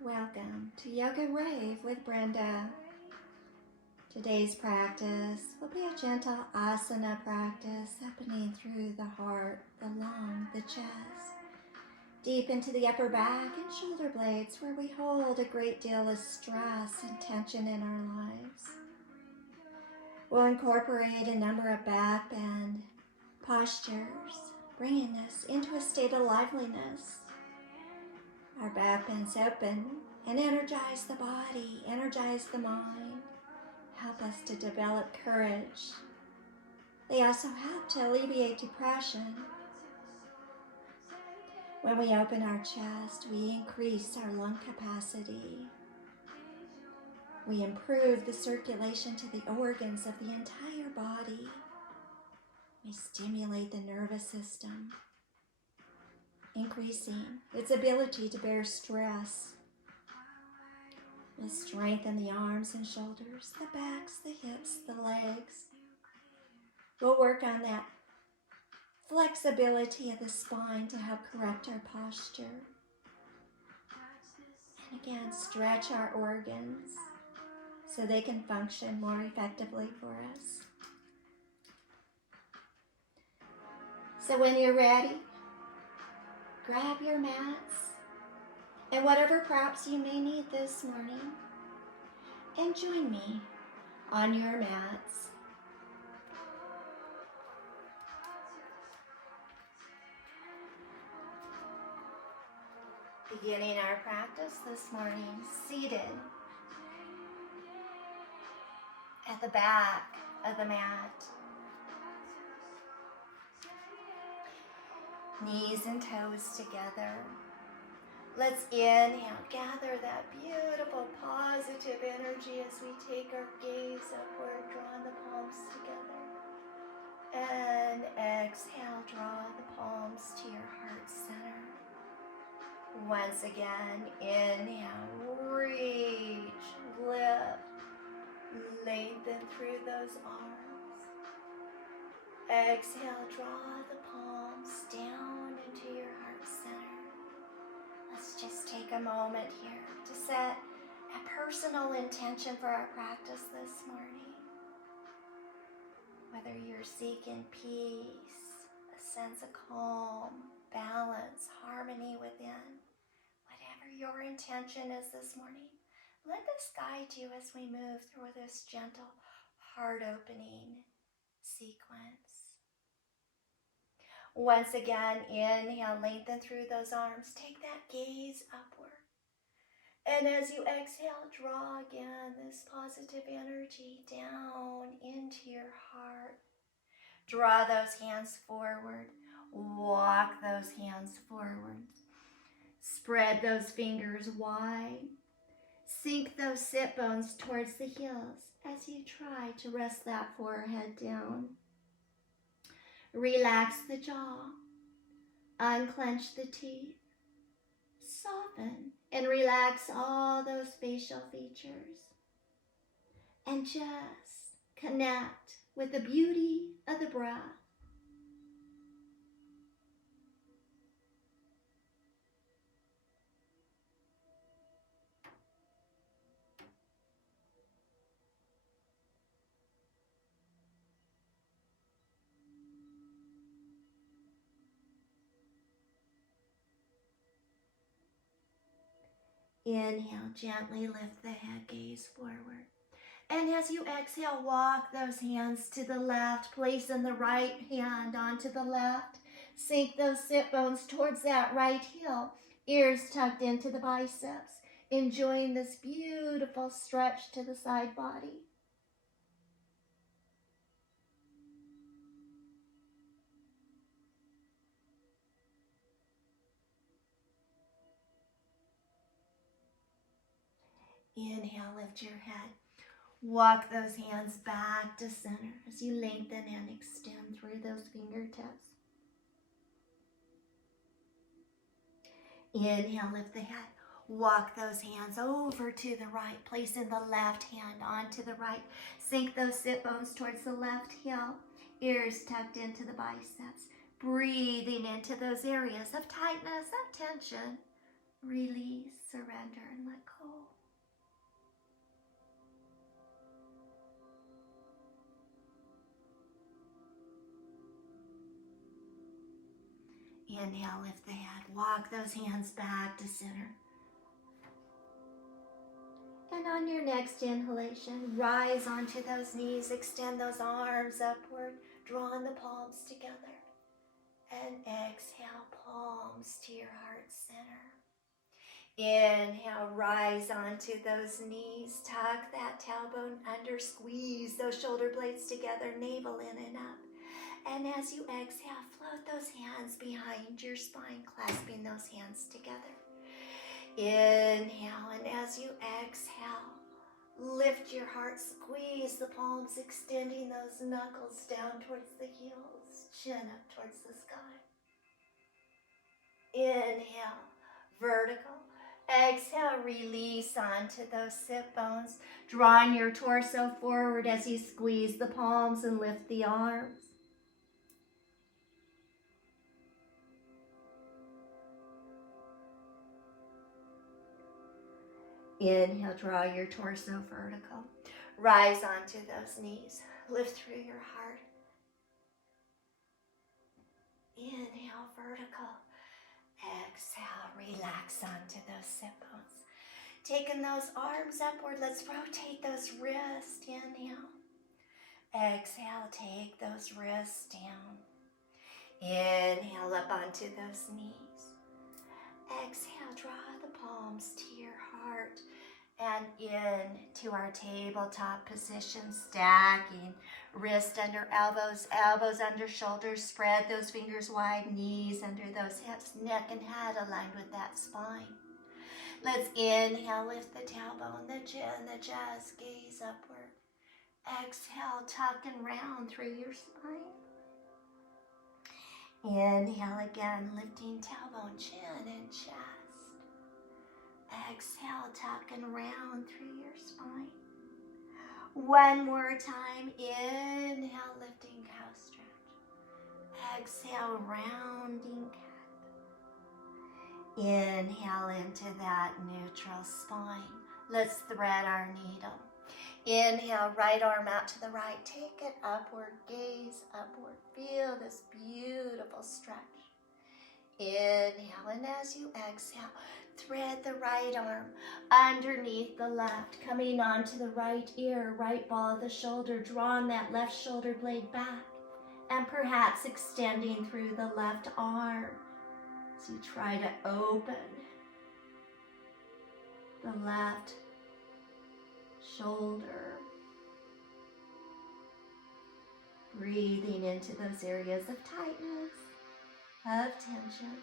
Welcome to Yoga Rave with Brenda. Today's practice will be a gentle asana practice happening through the heart, the lung, the chest, deep into the upper back and shoulder blades where we hold a great deal of stress and tension in our lives. We'll incorporate a number of back bend postures, bringing us into a state of liveliness. Our back bends open and energize the body, energize the mind, help us to develop courage. They also help to alleviate depression. When we open our chest, we increase our lung capacity. We improve the circulation to the organs of the entire body. We stimulate the nervous system, increasing its ability to bear stress. We'll strengthen the arms and shoulders, the backs, the hips, the legs. We'll work on that flexibility of the spine to help correct our posture. And again, stretch our organs so they can function more effectively for us. So when you're ready, grab your mats and whatever props you may need this morning, and join me on your mats. Beginning our practice this morning, seated at the back of the mat. Knees and toes together. Let's inhale, gather that beautiful positive energy as we take our gaze upward, drawing the palms together. And exhale, draw the palms to your heart center. Once again, inhale, reach, lift, lengthen through those arms. Exhale, draw the palms down into your heart center. Let's just take a moment here to set a personal intention for our practice this morning. Whether you're seeking peace, a sense of calm, balance, harmony within, whatever your intention is this morning, let this guide you as we move through this gentle heart-opening sequence. Once again, inhale, lengthen through those arms. Take that gaze upward. And as you exhale, draw again this positive energy down into your heart. Draw those hands forward. Walk those hands forward. Spread those fingers wide. Sink those sit bones towards the heels as you try to rest that forehead down. Relax the jaw. Unclench the teeth. Soften and relax all those facial features. And just connect with the beauty of the breath. Inhale, gently lift the head, gaze forward. And as you exhale, walk those hands to the left, placing the right hand onto the left. Sink those sit bones towards that right heel, ears tucked into the biceps, enjoying this beautiful stretch to the side body. Inhale, lift your head. Walk those hands back to center as you lengthen and extend through those fingertips. Inhale, lift the head. Walk those hands over to the right, placing the left hand onto the right. Sink those sit bones towards the left heel, ears tucked into the biceps. Breathing into those areas of tightness, of tension. Release, surrender, and let go. Inhale, lift the head. Walk those hands back to center. And on your next inhalation, rise onto those knees. Extend those arms upward. Drawing the palms together. And exhale, palms to your heart center. Inhale, rise onto those knees. Tuck that tailbone under. Squeeze those shoulder blades together. Navel in and up. And as you exhale, float those hands behind your spine, clasping those hands together. Inhale, and as you exhale, lift your heart, squeeze the palms, extending those knuckles down towards the heels, chin up towards the sky. Inhale, vertical. Exhale, release onto those sit bones, drawing your torso forward as you squeeze the palms and lift the arms. Inhale, draw your torso vertical. Rise onto those knees. Lift through your heart. Inhale, vertical. Exhale, relax onto those sit bones. Taking those arms upward, let's rotate those wrists. Inhale. Exhale, take those wrists down. Inhale, up onto those knees. Exhale, draw the palms to your heart. And into our tabletop position, stacking wrist under elbows, elbows under shoulders, spread those fingers wide, knees under those hips, neck and head aligned with that spine. Let's inhale, lift the tailbone, the chin, the chest, gaze upward. Exhale, tuck and round through your spine. Inhale again, lifting tailbone, chin and chest. Exhale, tuck and round through your spine. One more time. Inhale, lifting cow stretch. Exhale, rounding cat. Inhale into that neutral spine. Let's thread our needle. Inhale, right arm out to the right. Take it upward, gaze upward. Feel this beautiful stretch. Inhale, and as you exhale, thread the right arm underneath the left, coming onto the right ear, right ball of the shoulder, drawing that left shoulder blade back, and perhaps extending through the left arm as you try to open the left shoulder. Breathing into those areas of tightness, of tension.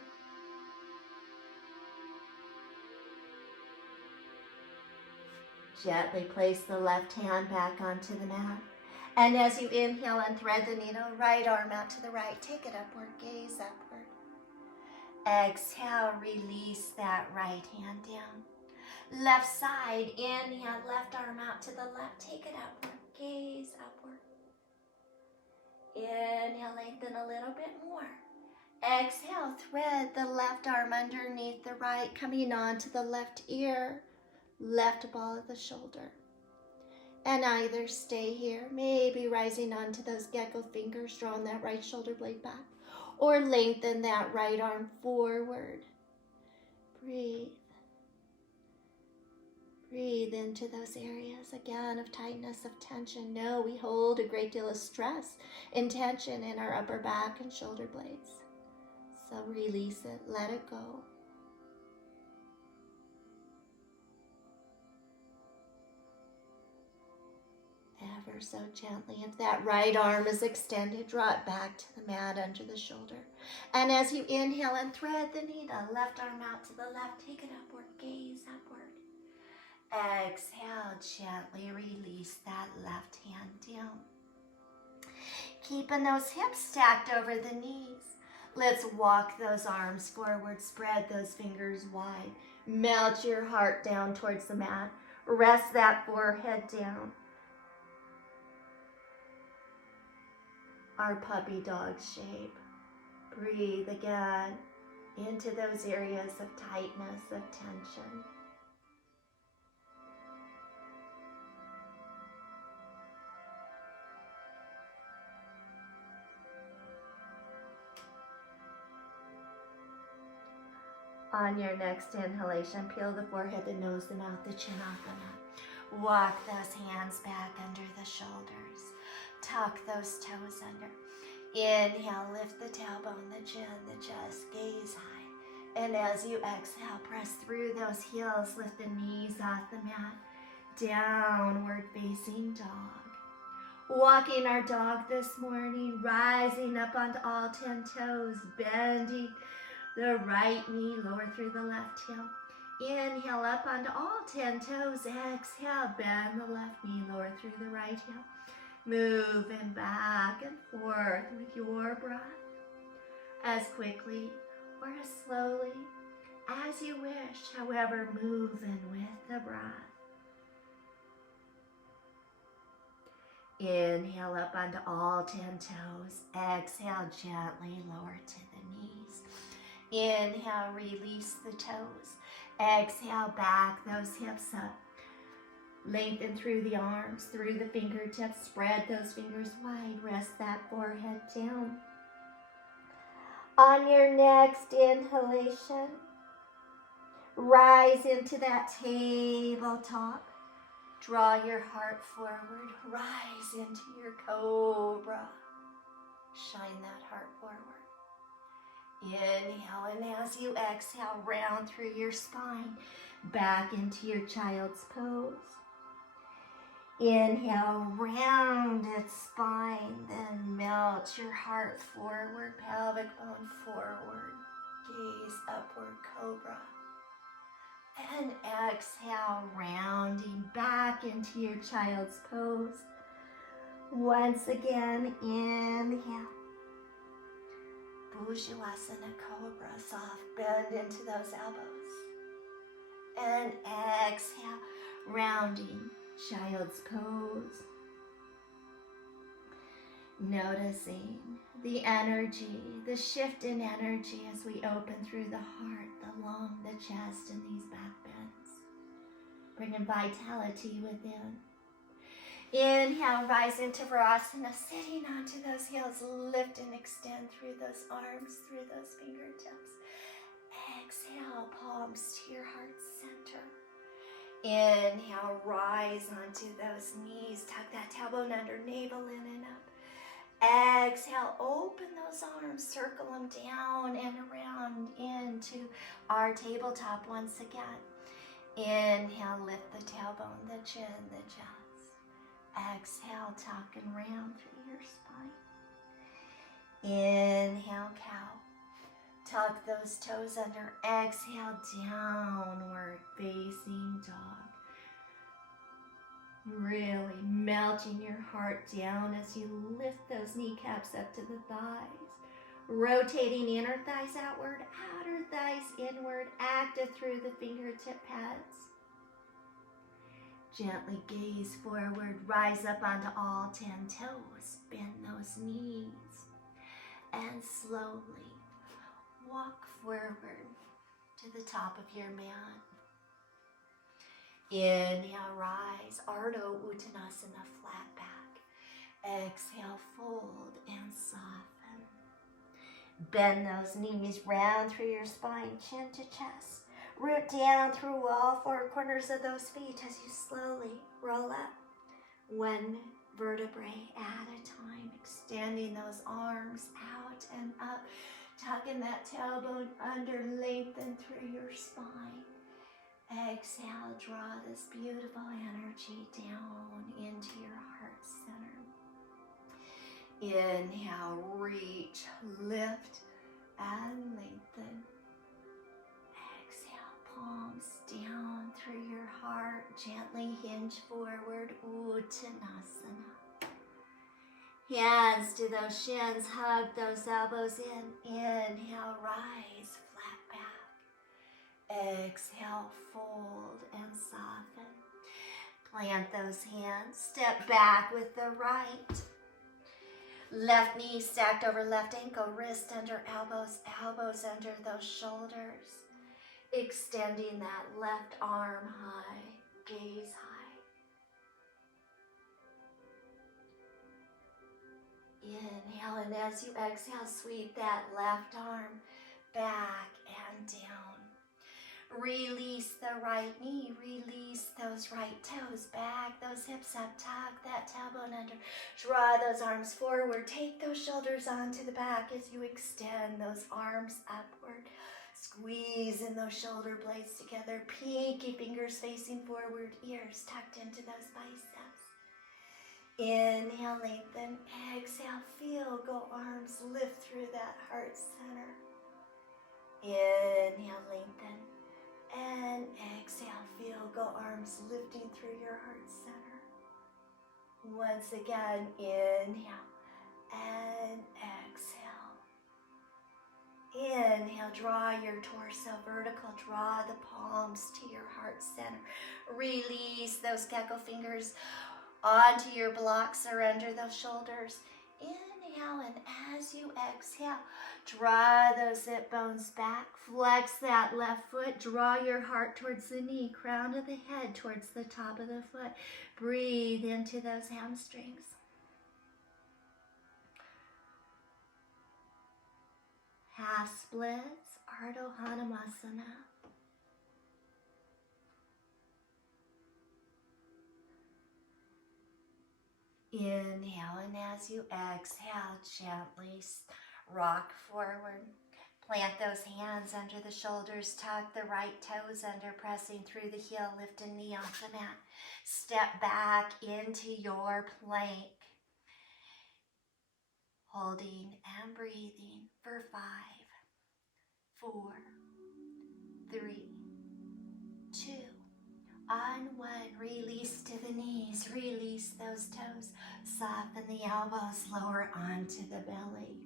Gently place the left hand back onto the mat. And as you inhale and thread the needle, right arm out to the right, take it upward, gaze upward. Exhale, release that right hand down. Left side, inhale, left arm out to the left, take it upward, gaze upward. Inhale, lengthen a little bit more. Exhale, thread the left arm underneath the right, coming onto the left ear, left ball of the shoulder. And either stay here, maybe rising onto those gecko fingers, drawing that right shoulder blade back, or lengthen that right arm forward. Breathe. Breathe into those areas, again, of tightness, of tension. No, we hold a great deal of stress and tension in our upper back and shoulder blades. So release it, let it go. Ever so gently. If that right arm is extended, draw it back to the mat under the shoulder. And as you inhale and thread the needle, left arm out to the left, take it upward, gaze upward. Exhale, gently release that left hand down. Keeping those hips stacked over the knees. Let's walk those arms forward, spread those fingers wide. Melt your heart down towards the mat. Rest that forehead down. Our puppy dog shape. Breathe again. into those areas of tightness, of tension. On your next inhalation, peel the forehead, the nose, the mouth, the chin off and up. Walk those hands back under the shoulders. Tuck those toes under. Inhale, lift the tailbone, the chin, the chest, gaze high. And as you exhale, press through those heels, lift the knees off the mat. Downward facing dog. Walking our dog this morning, rising up onto all 10 toes, bending the right knee, lower through the left heel. Inhale up onto all 10 toes. Exhale, bend the left knee, lower through the right heel. Moving back and forth with your breath. As quickly or as slowly as you wish, however, moving with the breath. Inhale up onto all 10 toes. Exhale, gently lower to the knees. Inhale, release the toes. Exhale, back those hips up. Lengthen through the arms, through the fingertips. Spread those fingers wide. Rest that forehead down. On your next inhalation, rise into that tabletop. Draw your heart forward. Rise into your cobra. Shine that heart forward. Inhale, and as you exhale, round through your spine, back into your child's pose. Inhale, rounded spine, then melt your heart forward, pelvic bone forward, gaze upward, cobra. And exhale, rounding back into your child's pose. Once again, inhale. Bhujasana Cobra, soft bend into those elbows. And exhale, rounding child's pose. Noticing the energy, the shift in energy as we open through the heart, the lung, the chest, and these back bends. Bringing vitality within. Inhale, rise into Virasana, sitting onto those heels. Lift and extend through those arms, through those fingertips. Exhale, palms to your heart center. Inhale, rise onto those knees. Tuck that tailbone under, navel in and up. Exhale, open those arms, circle them down and around into our tabletop once again. Inhale, lift the tailbone, the chin, the chest. Exhale, tuck and round through your spine. Inhale, cow. Tuck those toes under. Exhale, downward facing dog. Really melting your heart down as you lift those kneecaps up to the thighs. Rotating inner thighs outward, outer thighs inward, active through the fingertip pads. Gently gaze forward, rise up onto all 10 toes, bend those knees, and slowly walk forward to the top of your mat. Inhale, rise, Ardha Uttanasana, flat back. Exhale, fold and soften. Bend those knees round through your spine, chin to chest. Root down through all 4 corners of those feet as you slowly roll up. 1 vertebrae at a time, extending those arms out and up, tucking that tailbone under, lengthen through your spine. Exhale, draw this beautiful energy down into your heart center. Inhale, reach, lift, and lengthen. Palms down through your heart, gently hinge forward, Uttanasana. Hands to those shins, hug those elbows in. Inhale, rise, flat back. Exhale, fold and soften. Plant those hands, step back with the right. Left knee stacked over left ankle, wrist under elbows, elbows under those shoulders. Extending that left arm high, gaze high. Inhale, and as you exhale, sweep that left arm back and down. Release the right knee, release those right toes back, those hips up, tuck that tailbone under. Draw those arms forward, take those shoulders onto the back as you extend those arms upward. Squeeze in those shoulder blades together, pinky fingers facing forward, ears tucked into those biceps. Inhale, lengthen, exhale, feel, go arms, lift through that heart center. Inhale, lengthen, and exhale, feel, go arms, lifting through your heart center. Once again, inhale, and exhale. Inhale, draw your torso vertical, draw the palms to your heart center. Release those gecko fingers onto your blocks or under those shoulders. Inhale, and as you exhale, draw those hip bones back. Flex that left foot. Draw your heart towards the knee, crown of the head towards the top of the foot. Breathe into those hamstrings. Half splits, Ardha Hanumasana. Inhale, and as you exhale, gently rock forward. Plant those hands under the shoulders, tuck the right toes under, pressing through the heel, lift a knee off the mat. Step back into your plank. Holding and breathing for 5, 4, 3, 2, on 1. Release to the knees, release those toes, soften the elbows, lower onto the belly.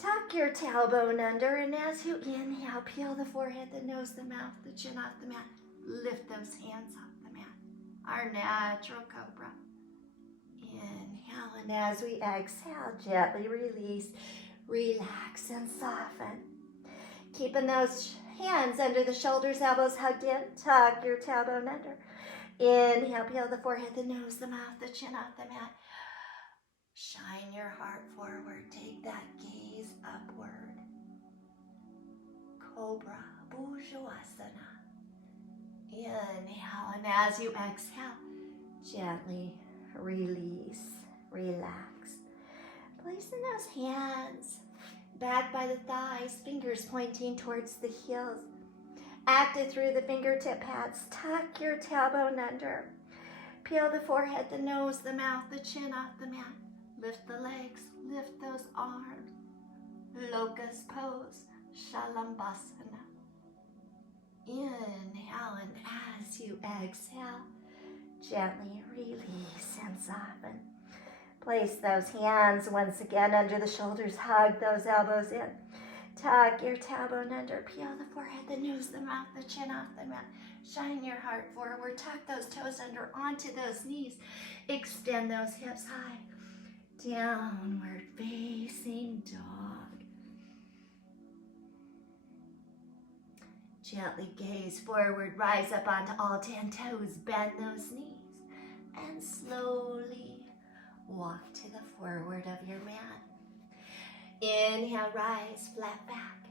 Tuck your tailbone under, and as you inhale, peel the forehead, the nose, the mouth, the chin off the mat. Lift those hands off the mat. Our natural cobra. Inhale, and as we exhale, gently release, relax, and soften. Keeping those hands under the shoulders, elbows hugged in. Tuck your tailbone under. Inhale, peel the forehead, the nose, the mouth, the chin off the mat. Shine your heart forward. Take that gaze upward. Cobra, Bhujasana. Inhale, and as you exhale, gently release, relax. Placing those hands back by the thighs, fingers pointing towards the heels. Active through the fingertip pads. Tuck your tailbone under. Peel the forehead, the nose, the mouth, the chin off the mat. Lift the legs, lift those arms. Locust pose, Shalambhasana. Inhale, and as you exhale, gently release and soften. Place those hands once again under the shoulders. Hug those elbows in. Tuck your tailbone under. Peel the forehead, the nose, the mouth, the chin off the mat. Shine your heart forward. Tuck those toes under onto those knees. Extend those hips high. Downward facing dog. Gently gaze forward. Rise up onto all 10 toes. Bend those knees. And slowly walk to the forward of your mat. Inhale, rise, flat back.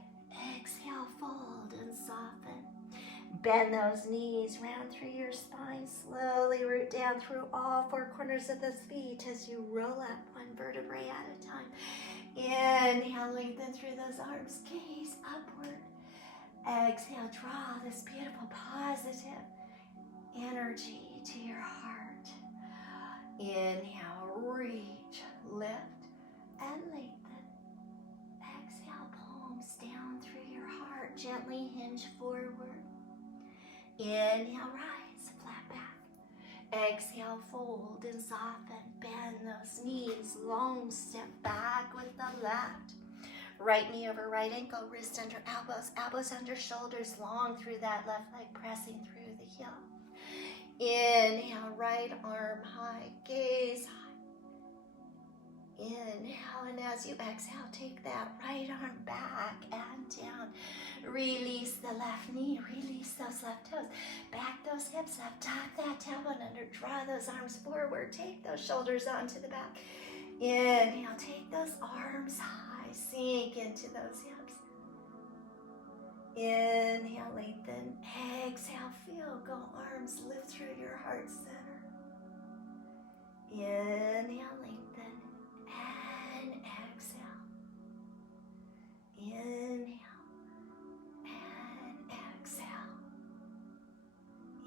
Exhale, fold and soften. Bend those knees, round through your spine. Slowly root down through all 4 corners of the feet as you roll up 1 vertebrae at a time. Inhale, lengthen through those arms. Gaze upward. Exhale, draw this beautiful positive energy to your heart. Inhale, reach, lift, and lengthen. Exhale, palms down through your heart. Gently hinge forward. Inhale, rise, flat back. Exhale, fold and soften. Bend those knees. Long step back with the left. Right knee over right ankle, wrist under elbows, elbows under shoulders, long through that left leg, pressing through the heel. Inhale, right arm high, gaze high. Inhale, and as you exhale, take that right arm back and down. Release the left knee, release those left toes. Back those hips up, tuck that tailbone under, draw those arms forward, take those shoulders onto the back. Inhale, take those arms high, sink into those hips. Inhale, lengthen. Exhale, feel, go arms, lift through your heart center. Inhale, lengthen, and exhale. Inhale, and exhale.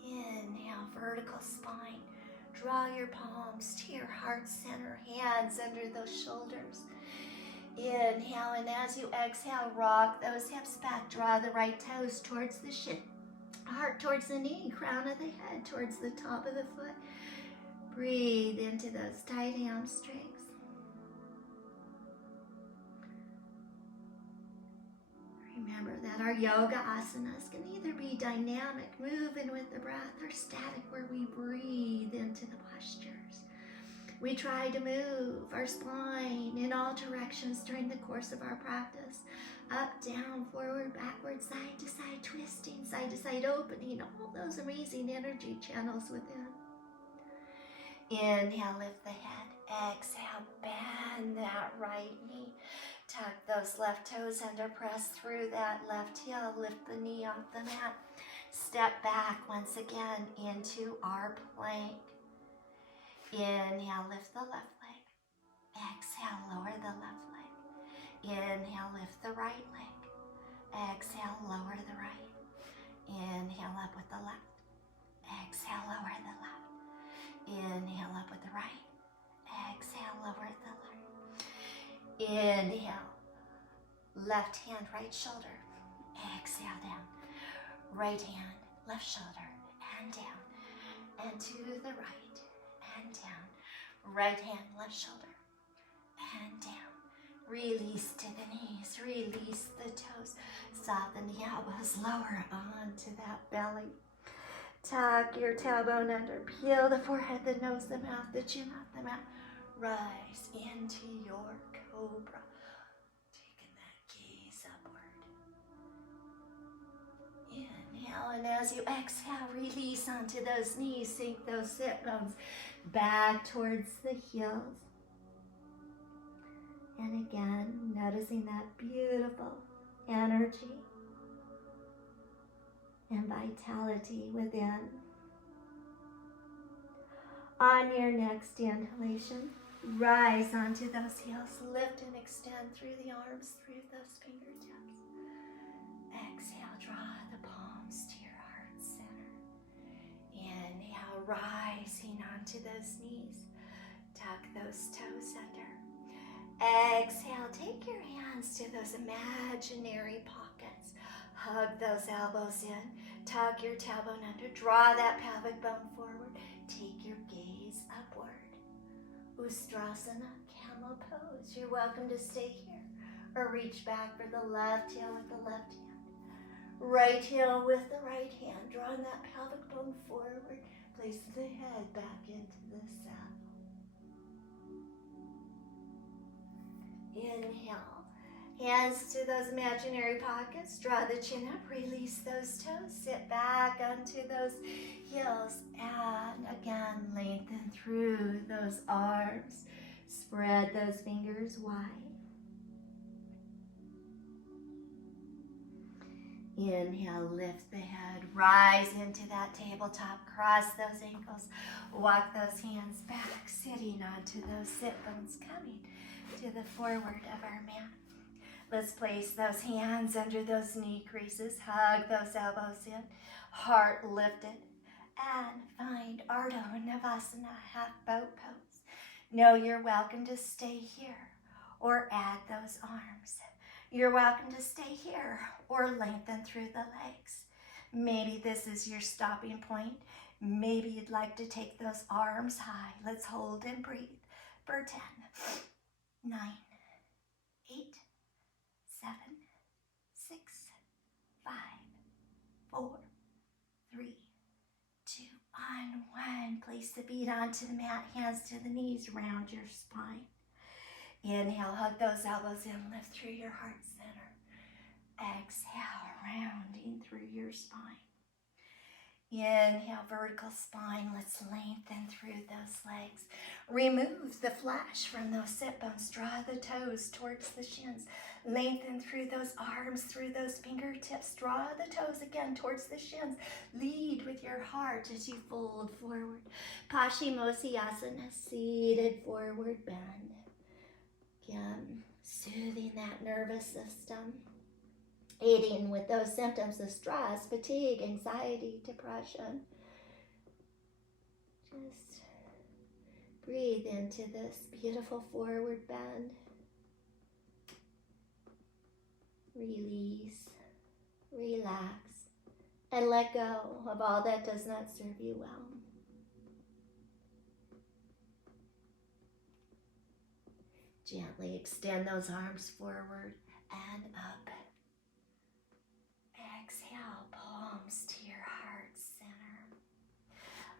Inhale, vertical spine. Draw your palms to your heart center, hands under those shoulders. Inhale, and as you exhale, rock those hips back. Draw the right toes towards the shin, heart towards the knee, crown of the head towards the top of the foot. Breathe into those tight hamstrings. Remember that our yoga asanas can either be dynamic, moving with the breath, or static, where we breathe into the postures. We try to move our spine in all directions during the course of our practice. Up, down, forward, backward, side to side, twisting, side to side, opening, all those amazing energy channels within. Inhale, lift the head. Exhale, bend that right knee. Tuck those left toes under, press through that left heel, lift the knee off the mat. Step back once again into our plank. Inhale, lift the left leg. Exhale, lower the left leg. Inhale, lift the right leg. Exhale, lower the right. Inhale, up with the left. Exhale, lower the left. Inhale, up with the right. Exhale, lower the left. Inhale, left hand, right shoulder. Exhale, down. Right hand, left shoulder, and down. And to the right, and down. Right hand, left shoulder, and down. Release to the knees, release the toes. Soften the elbows, lower onto that belly. Tuck your tailbone under, peel the forehead, the nose, the mouth, the chin off the mat. Rise into your cobra. Taking that gaze upward. Inhale, and as you exhale, release onto those knees, sink those sit bones back towards the heels. And again, noticing that beautiful energy and vitality within. On your next inhalation, rise onto those heels, lift and extend through the arms, through those fingertips. Exhale, draw the palms to your heart center. Inhale, rising onto those knees, tuck those toes under. Exhale, take your hands to those imaginary pockets. Hug those elbows in, tuck your tailbone under, draw that pelvic bone forward, take your gaze upward. Ustrasana, camel pose. You're welcome to stay here or reach back for the left heel with the left hand. Right heel with the right hand, drawing that pelvic bone forward, place the head back into the saddle. Inhale, hands to those imaginary pockets, draw the chin up, release those toes, sit back onto those heels, and again, lengthen through those arms, spread those fingers wide. Inhale, lift the head, rise into that tabletop, cross those ankles, walk those hands back, sitting onto those sit bones, coming to the forward of our mat. Let's place those hands under those knee creases, hug those elbows in, heart lifted, and find Ardha Navasana, half boat pose. Know you're welcome to stay here or add those arms. You're welcome to stay here or lengthen through the legs. Maybe this is your stopping point. Maybe you'd like to take those arms high. Let's hold and breathe for 10, 9, 8, 7, 6, 5, 4, 3, 2, 1. Place the feet onto the mat, hands to the knees, round your spine. Inhale, hug those elbows in, lift through your heart center. Exhale, rounding through your spine. Inhale, vertical spine. Let's lengthen through those legs. Remove the flash from those sit bones. Draw the toes towards the shins. Lengthen through those arms, through those fingertips. Draw the toes again towards the shins. Lead with your heart as you fold forward. Paschimottanasana, seated forward bend. Again, soothing that nervous system. Aiding with those symptoms of stress, fatigue, anxiety, depression. Just breathe into this beautiful forward bend. Release, relax, and let go of all that does not serve you well. Gently extend those arms forward and up. Exhale, palms to your heart center.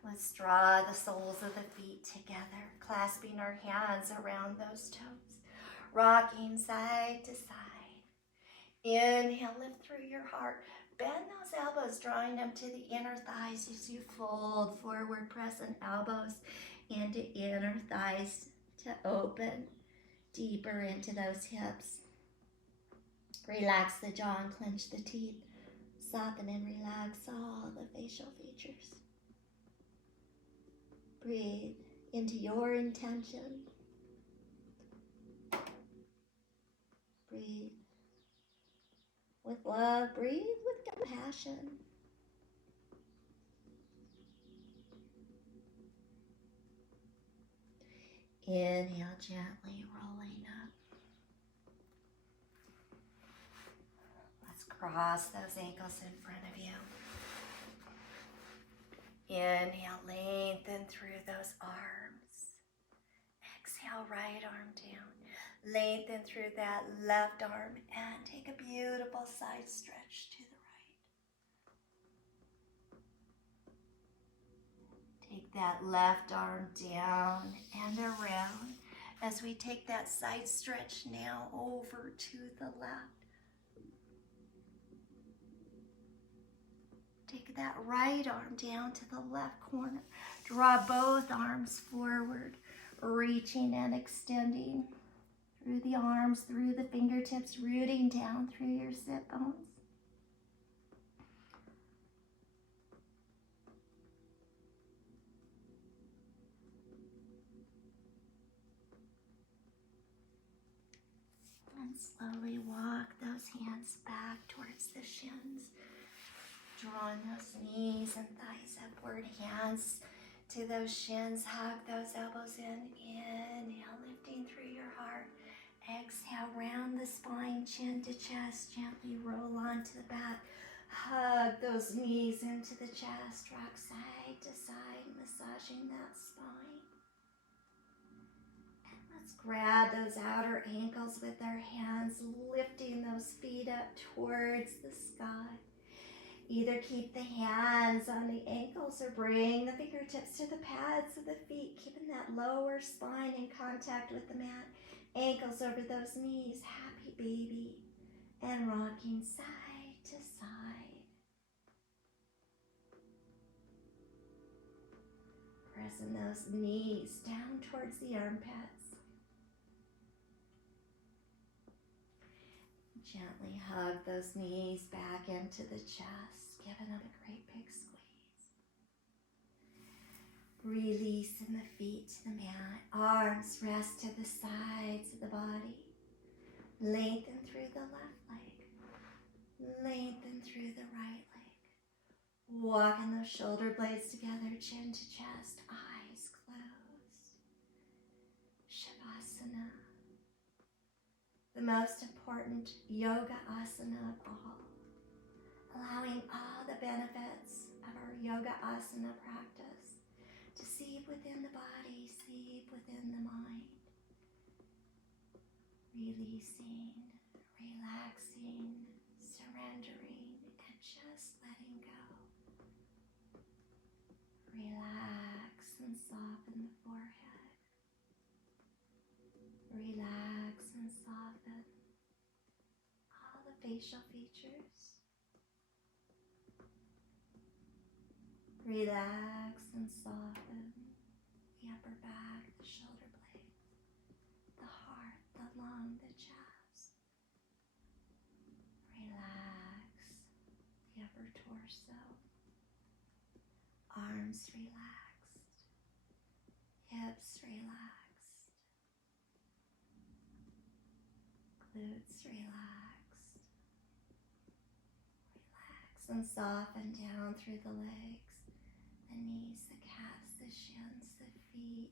Let's draw the soles of the feet together, clasping our hands around those toes, rocking side to side. Inhale, lift through your heart. Bend those elbows, drawing them to the inner thighs as you fold forward, pressing elbows into inner thighs to open deeper into those hips. Relax the jaw and clench the teeth. Soften and relax all the facial features. Breathe into your intention. Breathe with love. Breathe with compassion. Inhale, gently rolling up. Let's cross those ankles in front of you. Inhale, lengthen through those arms. Exhale, right arm down. Lengthen through that left arm and take a beautiful side stretch to the right. Take that left arm down and around as we take that side stretch now over to the left. Take that right arm down to the left corner. Draw both arms forward, reaching and extending through the arms, through the fingertips, rooting down through your sit bones. And slowly walk those hands back towards the shins. Drawing those knees and thighs upward, hands to those shins, hug those elbows in. Inhale, lifting through your heart. Exhale, round the spine, chin to chest, gently roll onto the back. Hug those knees into the chest, rock side to side, massaging that spine. And let's grab those outer ankles with our hands, lifting those feet up towards the sky. Either keep the hands on the ankles or bring the fingertips to the pads of the feet, keeping that lower spine in contact with the mat. Ankles over those knees, happy baby, and rocking side to side. Pressing those knees down towards the armpits. Gently hug those knees back into the chest, giving them a great big squeeze. Releasing the feet to the mat. Arms rest to the sides of the body. Lengthen through the left leg. Lengthen through the right leg. Walking those shoulder blades together, chin to chest, eyes closed. Shavasana. The most important yoga asana of all, allowing all the benefits of our yoga asana practice to seep within the body, seep within the mind, releasing, relaxing, surrendering, and just letting go. Relax and soften the forehead. Relax facial features. Relax and soften the upper back, the shoulder blades, the heart, the lung, the chest. Relax the upper torso. Arms relaxed. Hips relaxed. Glutes relaxed. Relax and soften down through the legs, the knees, the calves, the shins, the feet.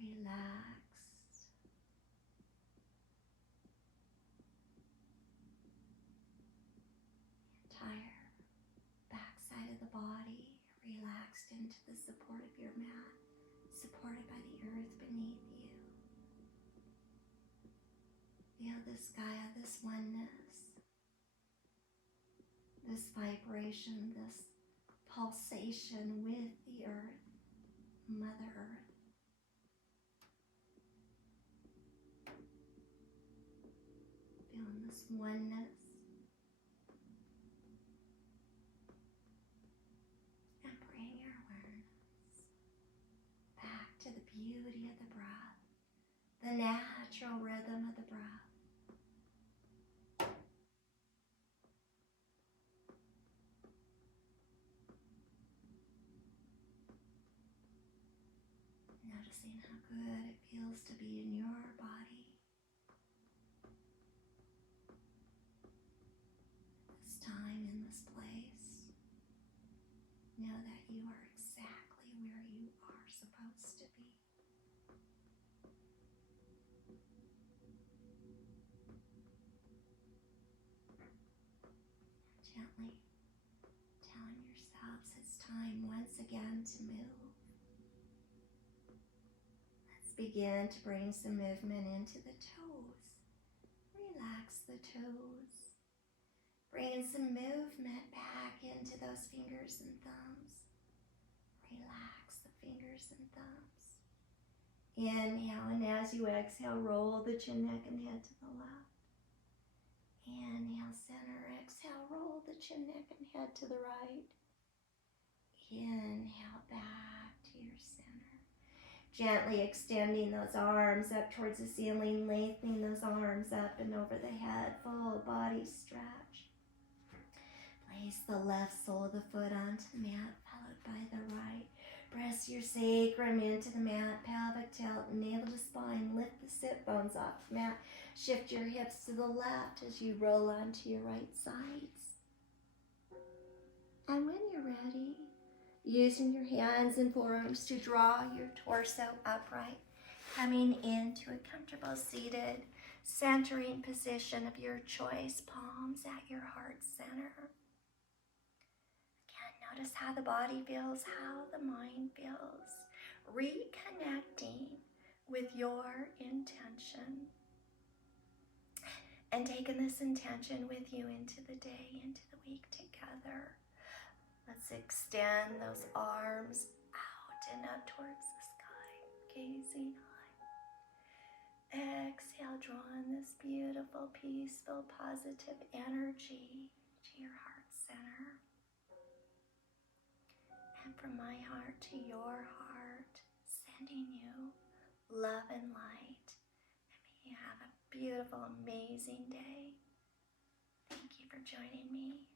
Relaxed. The entire backside of the body relaxed into the support of your mat, supported by the earth beneath you. Feel this Gaia, this oneness, this vibration, this pulsation with the earth, Mother Earth. Feeling this oneness. And bring your awareness back to the beauty of the breath, the natural rhythm of the breath. Noticing how good it feels to be in your body. This time in this place, know that you are exactly where you are supposed to be. Gently telling yourselves it's time once again to move. Let's begin to bring some movement into the toes. Relax the toes. Bring some movement back into those fingers and thumbs. Relax the fingers and thumbs. Inhale, and as you exhale, roll the chin, neck, and head to the left. Inhale, center, exhale, roll the chin, neck, and head to the right. Inhale, back to your center. Gently extending those arms up towards the ceiling, lengthening those arms up and over the head, full body stretch. Place the left sole of the foot onto the mat, followed by the right. Press your sacrum into the mat, pelvic tilt, navel to spine. Lift the sit bones off the mat. Shift your hips to the left as you roll onto your right sides. And when you're ready, using your hands and forearms to draw your torso upright, coming into a comfortable seated, centering position of your choice, palms at your heart center. Again, notice how the body feels, how the mind feels. Reconnecting with your intention. And taking this intention with you into the day, into the week together. Let's extend those arms out and up towards the sky, gazing high. Exhale, draw in this beautiful, peaceful, positive energy to your heart center. And from my heart to your heart, sending you love and light. And may you have a beautiful, amazing day. Thank you for joining me.